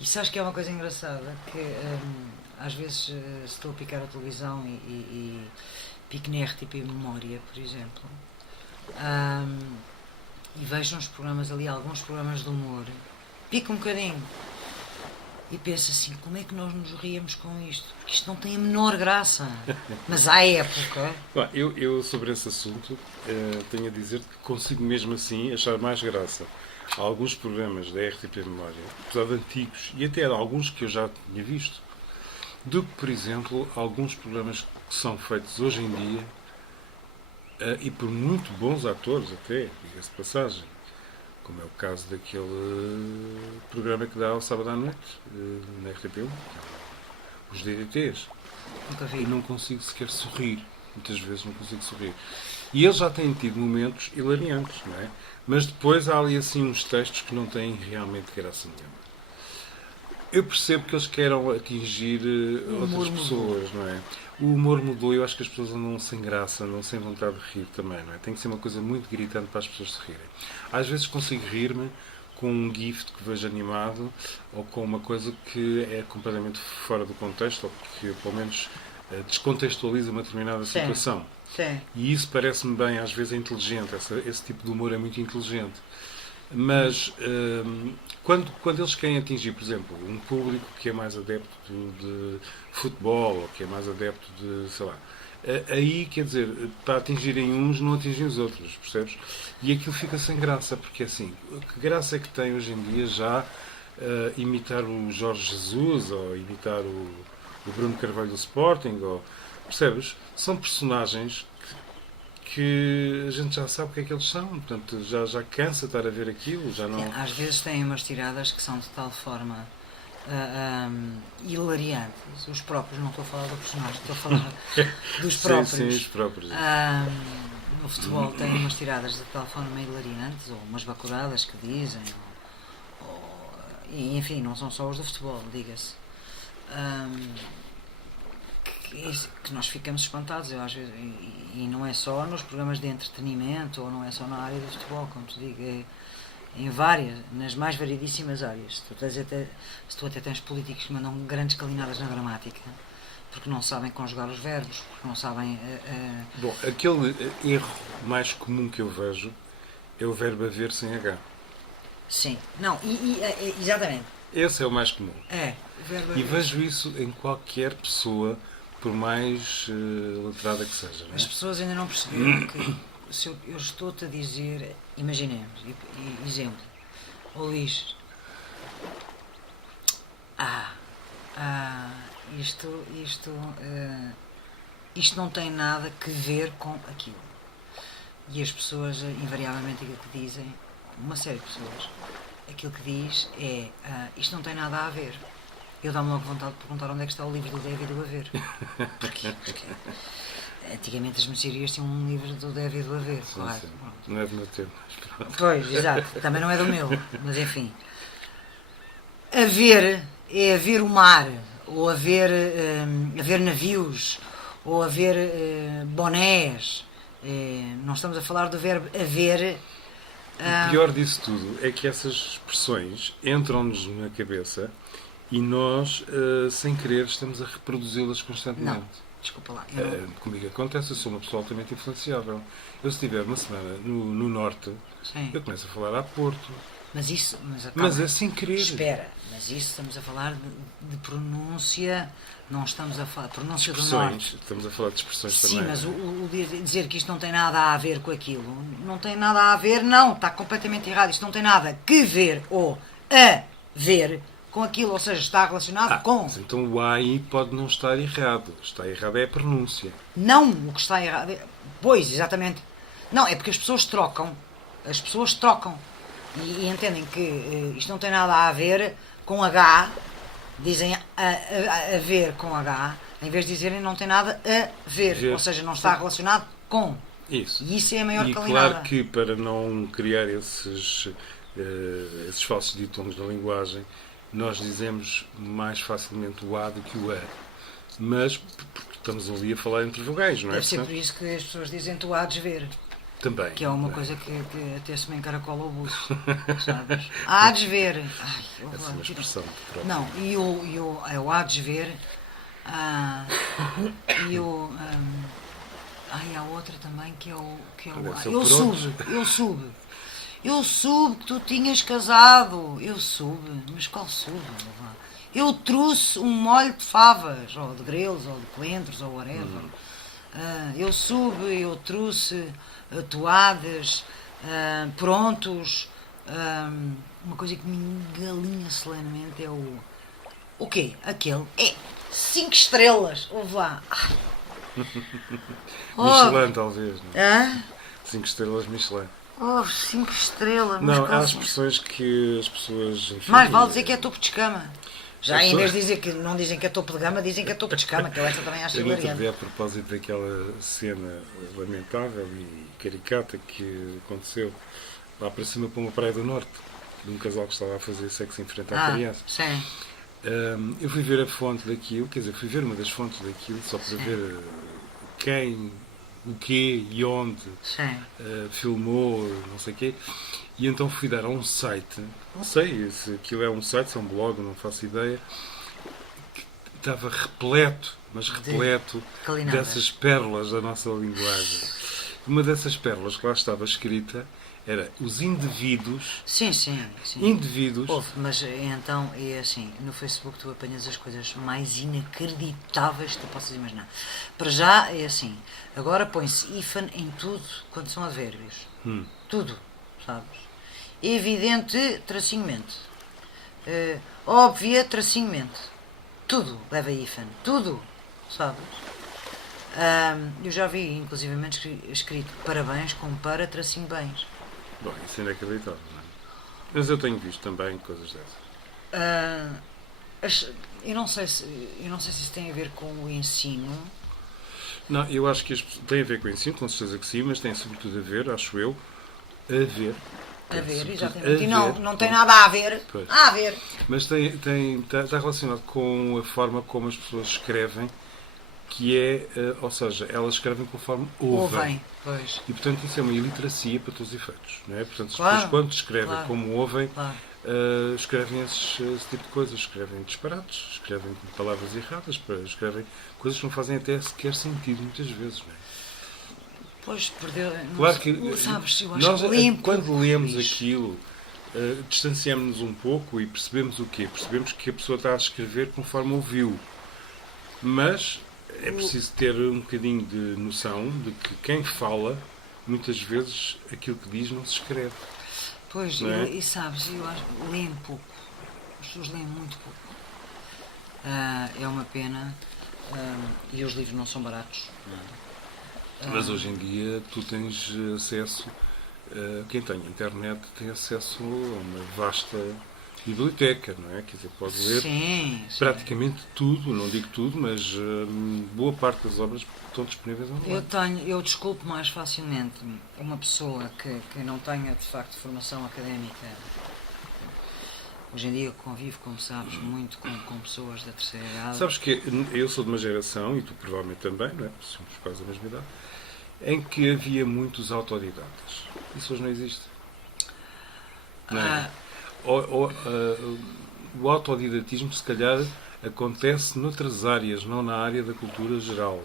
E sabes que é uma coisa engraçada? Que às vezes se estou a picar a televisão e pico na RTP Memória, por exemplo, hum, e vejo uns programas ali, alguns programas de humor, pico um bocadinho e penso assim, como é que nós nos ríamos com isto? Porque isto não tem a menor graça. Mas à época, Bom, eu sobre esse assunto, tenho a dizer que consigo mesmo assim achar mais graça a alguns programas da RTP Memória, apesar de antigos, e até a alguns que eu já tinha visto, do que, por exemplo, alguns programas que são feitos hoje em dia, e por muito bons atores até, diga-se de passagem, como é o caso daquele programa que dá ao sábado à noite, na RTP1, os DDTs. nunca E vi. não consigo sequer sorrir. Muitas vezes não consigo sorrir. E eles já têm tido momentos hilariantes, não é? Mas depois há ali assim uns textos que não têm realmente graça nenhuma. Eu percebo que eles queiram atingir O outras humor mudou. pessoas, não é? O humor mudou e eu acho que as pessoas andam sem graça, andam sem vontade de rir também, não é? Tem que ser uma coisa muito gritante para as pessoas se rirem. Às vezes consigo rir-me com um gift que vejo animado ou com uma coisa que é completamente fora do contexto ou que pelo menos descontextualiza uma determinada Sim, situação. sim. E isso parece-me bem, às vezes é inteligente, esse tipo de humor é muito inteligente. Mas quando eles querem atingir, por exemplo, um público que é mais adepto de futebol ou que é mais adepto de, sei lá, aí, quer dizer, para atingirem uns, não atingem os outros, percebes? E aquilo fica sem graça, porque assim, que graça é que tem hoje em dia já imitar o Jorge Jesus ou imitar o Bruno Carvalho do Sporting, ou, percebes? São personagens que a gente já sabe o que é que eles são, portanto já cansa estar a ver aquilo, já Sim, não. às vezes têm umas tiradas que são de tal forma hilariantes. Os próprios, não estou a falar do personagem, estou a falar dos Sim, sim, os próprios. próprios. No futebol têm umas tiradas de tal forma hilariantes, ou umas bacuradas que dizem, e, enfim, não são só os do futebol, diga-se. Ahm, que nós ficamos espantados, eu às vezes, e não é só nos programas de entretenimento, ou não é só na área do futebol, como te digo, é em várias, nas mais variedíssimas áreas. Se tu até tens políticos que mandam grandes calinadas na gramática, porque não sabem conjugar os verbos, porque não sabem. Bom, aquele erro mais comum que eu vejo é o verbo haver sem H. Sim, não, exatamente. Esse é o mais comum. É, o verbo E haver. vejo isso em qualquer pessoa, por mais letrada que seja. Não As é? pessoas ainda não perceberam que se eu estou-te a dizer, imaginemos, exemplo, ou diz, ah, ah, isto não tem nada que ver com aquilo. E as pessoas, invariavelmente, aquilo que dizem, uma série de pessoas, aquilo que diz é, isto não tem nada a ver. Eu dá-me logo vontade de perguntar onde é que está o livro do David do Haver. Porquê? Porque antigamente as mercearias tinham um livro do David do Haver, Sim, claro. sim. Não é do meu tempo, mas pronto. Pois, exato. Também não é do meu, mas enfim. Haver é haver o mar, ou haver navios, ou haver bonés. Não estamos a falar do verbo haver. O pior disso tudo é que essas expressões entram-nos na cabeça e nós, sem querer, estamos a reproduzi-las Não, constantemente. desculpa lá. Eu não, Comigo acontece, eu sou uma pessoa altamente influenciável. Eu, se estiver uma semana no Norte, sim. eu começo a falar a Porto. Mas isso. Mas, Mas calma, é sem querer. espera, mas isso estamos a falar de pronúncia. Não estamos a falar. Pronúncia do Expressões, norte. estamos a falar de expressões Sim, também. mas Não o dizer que isto não tem nada a ver com aquilo, não tem nada a ver, não, está completamente errado. Isto não tem nada que ver ou a ver com aquilo, ou seja, está relacionado com. mas então o A aí pode não estar errado. Está errado é a pronúncia. Não o que está errado. Pois, exatamente. Não, é porque as pessoas trocam. As pessoas trocam. E entendem que isto não tem nada a ver com H, dizem a ver com H, em vez de dizerem não tem nada a ver, Ver. ou seja, não está relacionado com. Isso. E isso é a maior E calinada. claro que para não criar esses falsos ditongos na linguagem, nós dizemos mais facilmente o A do que o A. Mas porque estamos ali a falar entre vogais, não é? Deve ser por Portanto, isso que as pessoas dizem tu há de ver. Também. Que é uma coisa que até se me encaracola o buço, sabes? Há de ver. Ai, Essa é uma expressão própria. não, e o há de ver. E o. Há outra também que é o. Deve ser o Eu por soube, outros. eu soube. Eu soube que tu tinhas casado. Eu soube, mas qual soube? Eu trouxe um molho de favas, ou de grelos, ou de coentros, ou whatever. Eu soube, eu trouxe toadas, prontos. Uma coisa que me engalinha solenemente é o. O quê? Aquele? É 5 estrelas. Ouve lá. Michelin, talvez. Não? Hã? 5 estrelas Michelin. Oh, 5 estrelas. Não, mas há quase- expressões que as pessoas. Enfim, Mais vale dizer que é topo de escama. Já As em vez pessoas- de dizer que não dizem que é topo de gama, dizem que é topo de escama, que eu essa também acho Eu no outro hilariante. dia, a propósito daquela cena lamentável e caricata que aconteceu lá para cima para uma praia do Norte, de um casal que estava a fazer sexo em frente à criança. Sim. Eu fui ver a fonte daquilo, quer dizer, fui ver uma das fontes daquilo só para Sim. ver quem, o quê e onde Sim. filmou, não sei o quê. E então fui dar a um site, não sei se aquilo é um site, se é um blog, não faço ideia, que estava repleto, mas repleto calinadas. dessas pérolas da nossa linguagem. Uma dessas pérolas que lá estava escrita era os indivíduos, Sim. indivíduos, Ouve, mas então é assim, no Facebook tu apanhas as coisas mais inacreditáveis que tu possas imaginar. Para já é assim, agora põe-se hífen em tudo quando são advérbios. Tudo, sabes? Evidente, tracinho mente. Óbvia, tracinho mente. Tudo leva hífen. Tudo, sabes? Eu já vi, inclusivamente, escrito parabéns com para tracinho bens. bom, isso é inacreditável, não é? Mas eu tenho visto também coisas dessas. Eu não sei se isso tem a ver com o ensino. Não, eu acho que tem a ver com o ensino, com certeza que sim, mas tem sobretudo a ver, acho eu, a ver. A ver, Sobretudo exatamente. E a não, ver não tem com- nada a ver. Pois. A ver. Mas está relacionado com a forma como as pessoas escrevem, que é, ou seja, elas escrevem conforme ouvem. Pois. E portanto isso é uma iliteracia para todos os efeitos. Não é? Portanto, as Claro, pessoas quando escrevem claro. como ouvem, Claro. escrevem esse tipo de coisas. Escrevem disparates, escrevem palavras erradas, escrevem coisas que não fazem até sequer sentido muitas vezes. Não é? Pois, perdeu. Claro que Sabes, eu acho nós, que limpo. quando lemos aquilo, distanciamos-nos um pouco e percebemos o quê? Percebemos que a pessoa está a escrever conforme ouviu. Mas é preciso ter um bocadinho de noção de que quem fala, muitas vezes, aquilo que diz não se escreve. Pois, não é? e sabes, eu acho leem pouco. As pessoas leem muito pouco. É uma pena. E os livros não são baratos. Mas hoje em dia tu tens acesso, quem tem internet tem acesso a uma vasta biblioteca, não é? Quer dizer, pode ler Sim. praticamente tudo, não digo tudo, mas boa parte das obras estão disponíveis online. Eu desculpo mais facilmente uma pessoa que não tenha de facto formação académica. Hoje em dia convivo, como sabes, muito com pessoas da terceira idade. Sabes que eu sou de uma geração, e tu provavelmente também, não é? Somos quase da mesma idade, em que havia muitos autodidatas. Isso hoje não existe. Não é? O autodidatismo, se calhar, acontece noutras áreas, não na área da cultura geral.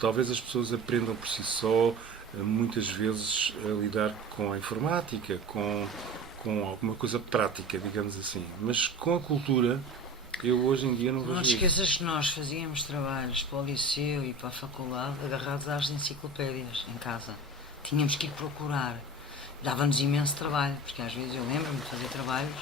Talvez as pessoas aprendam por si só, muitas vezes, a lidar com a informática, com alguma coisa prática, digamos assim. Mas com a cultura, eu hoje em dia não vejo Não te isso. esqueças que nós fazíamos trabalhos para o liceu e para a faculdade agarrados às enciclopédias em casa. Tínhamos que ir procurar. Dava-nos imenso trabalho, porque às vezes eu lembro-me de fazer trabalhos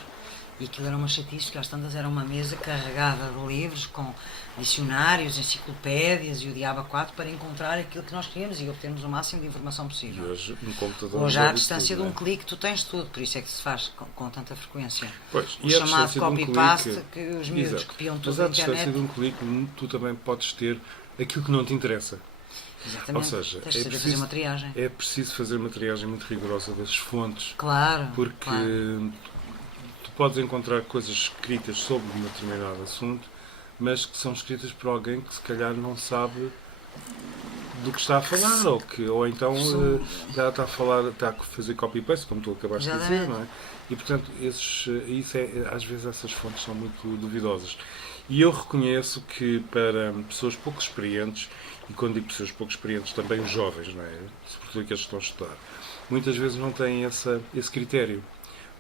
e aquilo era uma chatice, porque às tantas era uma mesa carregada de livros com dicionários, enciclopédias e o diabo a quatro para encontrar aquilo que nós queríamos e obtermos o máximo de informação E possível. hoje, no computador, Hoje, à resolve distância tudo, de um não é? clique, tu tens tudo, por isso é que se faz com tanta frequência. Pois, O e à chamado distância de um copy-paste, clique- que os miúdos Exato. copiam Mas tudo à da distância internet. de um clique, tu também podes ter aquilo que não te interessa. Exatamente. Ou seja, Tens de saber fazer uma triagem. é preciso fazer uma triagem muito rigorosa das fontes, Claro. porque claro. tu podes encontrar coisas escritas sobre um determinado assunto, mas que são escritas por alguém que se calhar não sabe do que está a falar, ou então está a falar, está a fazer copy-paste, como tu acabaste de dizer, não é? E, portanto, às vezes essas fontes são muito duvidosas. E eu reconheço que para pessoas pouco experientes, e quando digo pessoas pouco experientes, também os jovens, não é? Sobretudo aqueles que estão a estudar, muitas vezes não têm esse critério.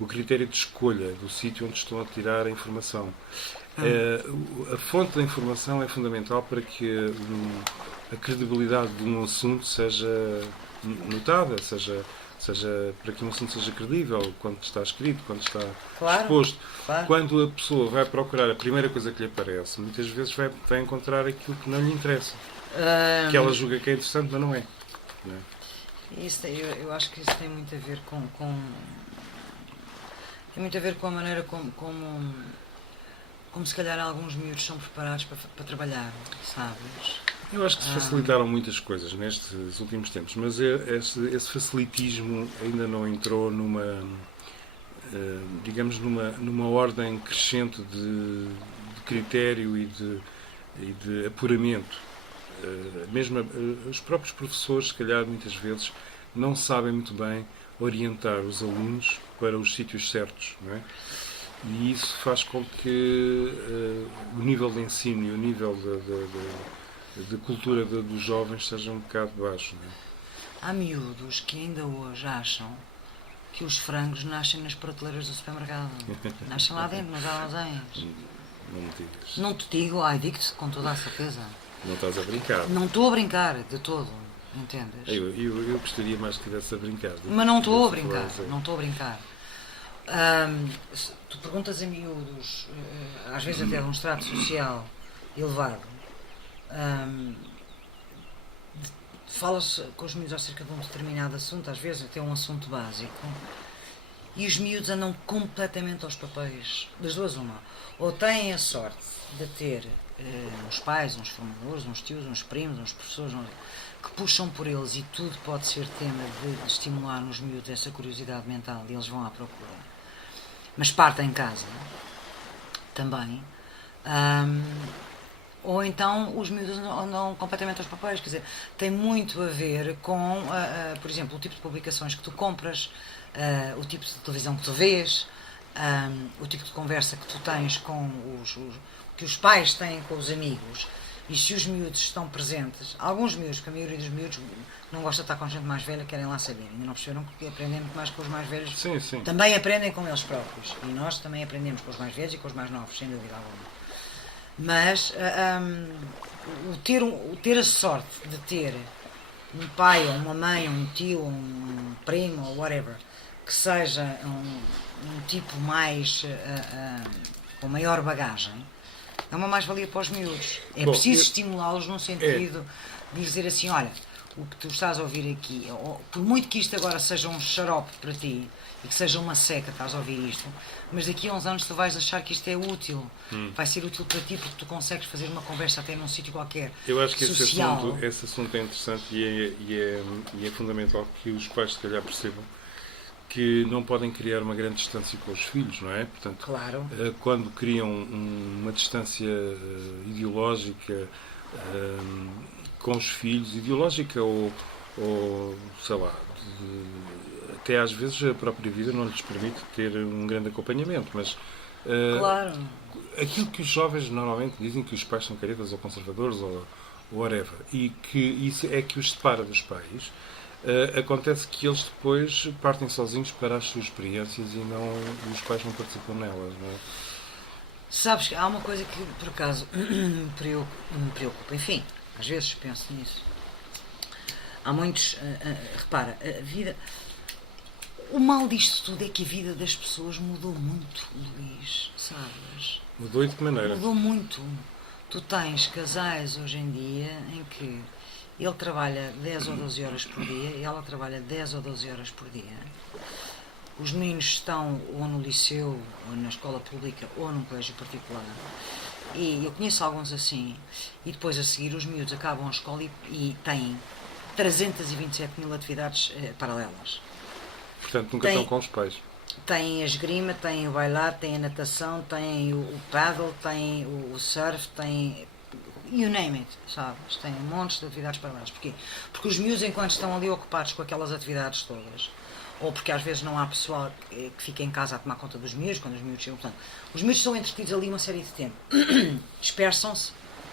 O critério de escolha do sítio onde estão a tirar a informação. A fonte da informação é fundamental para que a credibilidade de um assunto seja notada, seja para que um assunto seja credível quando está escrito, quando está exposto. Claro. Quando a pessoa vai procurar a primeira coisa que lhe aparece, muitas vezes vai encontrar aquilo que não lhe interessa. Que ela julga que é interessante, mas não é. Não é? Isso, eu acho que isso tem muito a ver tem muito a ver com a maneira como se calhar alguns miúdos são preparados para trabalhar, sabes? Eu acho que se facilitaram muitas coisas nestes últimos tempos, mas esse facilitismo ainda não entrou digamos, numa ordem crescente de critério e de apuramento. Mesmo os próprios professores, se calhar, muitas vezes, não sabem muito bem orientar os alunos para os sítios certos, não é? E isso faz com que o nível de ensino e o nível de cultura dos jovens seja um bocado baixo, não é? Há miúdos que ainda hoje acham que os frangos nascem nas prateleiras do supermercado. Nascem lá dentro, nos armazéns. Não me digas. Não te digo, digo-te com toda a certeza. Não estás a brincar. Não estou a brincar, de todo. Entendes? Eu gostaria mais que estivesse a brincar. Mas não estou a brincar. Não estou a brincar. Tu perguntas a miúdos, às vezes até de um estrato social elevado, fala-se com os miúdos acerca de um determinado assunto, às vezes até um assunto básico, e os miúdos andam completamente aos papéis, das duas uma. Ou têm a sorte de ter uns pais, uns formadores, uns tios, uns primos, uns professores que puxam por eles, e tudo pode ser tema de estimular nos miúdos essa curiosidade mental e eles vão à procura. Mas partem em casa também. Ou então os miúdos andam completamente aos papéis, quer dizer, tem muito a ver com, por exemplo, o tipo de publicações que tu compras, o tipo de televisão que tu vês, o tipo de conversa que tu tens com que os pais têm com os amigos, e se os miúdos estão presentes, alguns miúdos, porque a maioria dos miúdos não gosta de estar com gente mais velha, querem lá saber, ainda não perceberam que aprendem muito mais com os mais velhos, sim, sim. Também aprendem com eles próprios, e nós também aprendemos com os mais velhos e com os mais novos, sem dúvida alguma. Mas ter a sorte de ter um pai, ou uma mãe, ou um tio, ou um primo, ou whatever, que seja um tipo mais com maior bagagem, é uma mais-valia para os miúdos. É preciso estimulá-los num sentido de dizer assim, olha, o que tu estás a ouvir aqui, por muito que isto agora seja um xarope para ti, e que seja uma seca, estás a ouvir isto, mas daqui a uns anos tu vais achar que isto é útil, vai ser útil para ti, porque tu consegues fazer uma conversa até num sítio qualquer. Eu acho que social. esse assunto é interessante e é fundamental que os pais, se calhar, percebam que não podem criar uma grande distância com os filhos, não é? Portanto, claro. Quando criam uma distância ideológica com os filhos, ideológica ou sei lá, até às vezes a própria vida não lhes permite ter um grande acompanhamento, mas claro. Aquilo que os jovens normalmente dizem, que os pais são caretas ou conservadores ou whatever, e que isso é que os separa dos pais, acontece que eles depois partem sozinhos para as suas experiências e os pais não participam nelas, não é? Sabes que há uma coisa que por acaso me preocupa, enfim, às vezes penso nisso. Há muitos, repara, a vida, o mal disto tudo é que a vida das pessoas mudou muito, Luís, sabes? Mudou de que maneira? Mudou muito. Tu tens casais hoje em dia em que ele trabalha 10 ou 12 horas por dia e ela trabalha 10 ou 12 horas por dia. Os meninos estão ou no liceu, ou na escola pública, ou num colégio particular. E eu conheço alguns assim. E depois a seguir os miúdos acabam a escola e têm 327 mil atividades paralelas. Portanto, nunca estão com os pais. Tem a esgrima, tem o bailado, tem a natação, tem o paddle, tem o surf, tem you name it, sabes? Têm montes de atividades paralelas. Porquê? Porque os miúdos, enquanto estão ali ocupados com aquelas atividades todas, ou porque às vezes não há pessoal que fica em casa a tomar conta dos miúdos, quando os miúdos chegam, portanto, os miúdos são entretidos ali uma série de tempo, dispersam-se,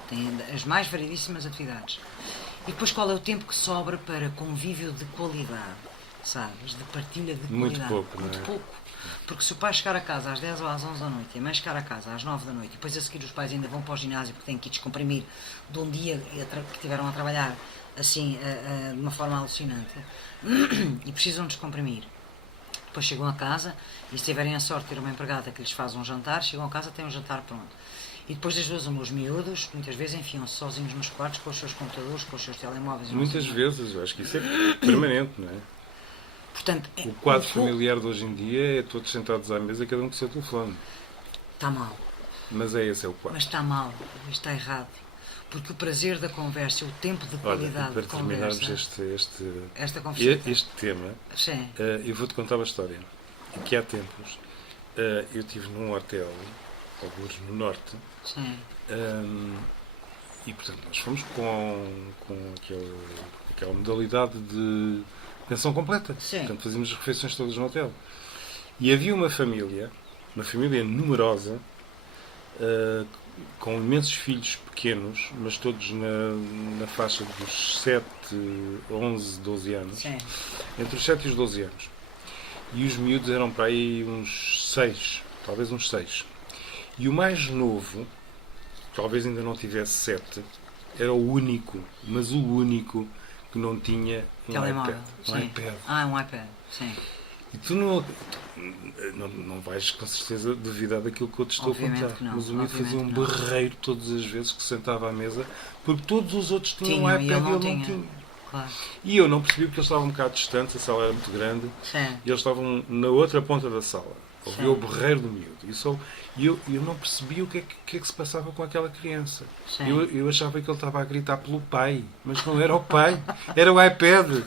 têm as mais variedíssimas atividades. E depois qual é o tempo que sobra para convívio de qualidade, sabes? De partilha de qualidade. Muito pouco, não é? Muito pouco. Porque se o pai chegar a casa às 10 ou às 11 da noite e a mãe chegar a casa às 9 da noite e depois a seguir os pais ainda vão para o ginásio porque têm que ir descomprimir de um dia que tiveram a trabalhar assim de uma forma alucinante e precisam descomprimir. Depois chegam a casa e se tiverem a sorte de ter uma empregada que lhes faz um jantar, chegam a casa e têm um jantar pronto. E depois das duas, os miúdos, muitas vezes enfiam-se sozinhos nos quartos com os seus computadores, com os seus telemóveis. Muitas vezes, eu acho que isso é permanente, não é? Portanto, O quadro familiar de hoje em dia é todos sentados à mesa, cada um com o seu telefone. Está mal. Mas esse é o quadro. Mas está mal, está errado. Porque o prazer da conversa, o tempo de qualidade para de conversa... terminarmos esta conversa, este tema, sim. Eu vou-te contar uma história. Que há tempos eu estive num hotel, alguns no norte, Sim. E portanto nós fomos com aquela modalidade de pensão completa. Sim. Portanto fazíamos as refeições todas no hotel. E havia uma família numerosa, com imensos filhos pequenos, mas todos na faixa dos 7, 11, 12 anos. Sim. Entre os 7 e os 12 anos. E os miúdos eram para aí uns 6, talvez uns 6. E o mais novo, talvez ainda não tivesse 7, era o único, mas o único que não tinha um Telemóvel. iPad. Um iPad. Um iPad, sim. E tu não vais com certeza duvidar daquilo que eu te estou Obviamente a contar. que não, Mas o miúdo fazia um obviamente que não. berreiro todas as vezes que se sentava à mesa, porque todos os outros tinham um Tinham, iPad e e ele ele não não tinha. tinha. Claro. E eu não percebi porque eles estavam um bocado distantes, a sala era muito grande, Sim. e eles estavam na outra ponta da sala. Ouvi o berreiro do miúdo. E eu não percebi o que é que se passava com aquela criança. Sim. Eu achava que ele estava a gritar pelo pai, mas não era o pai, era o iPad.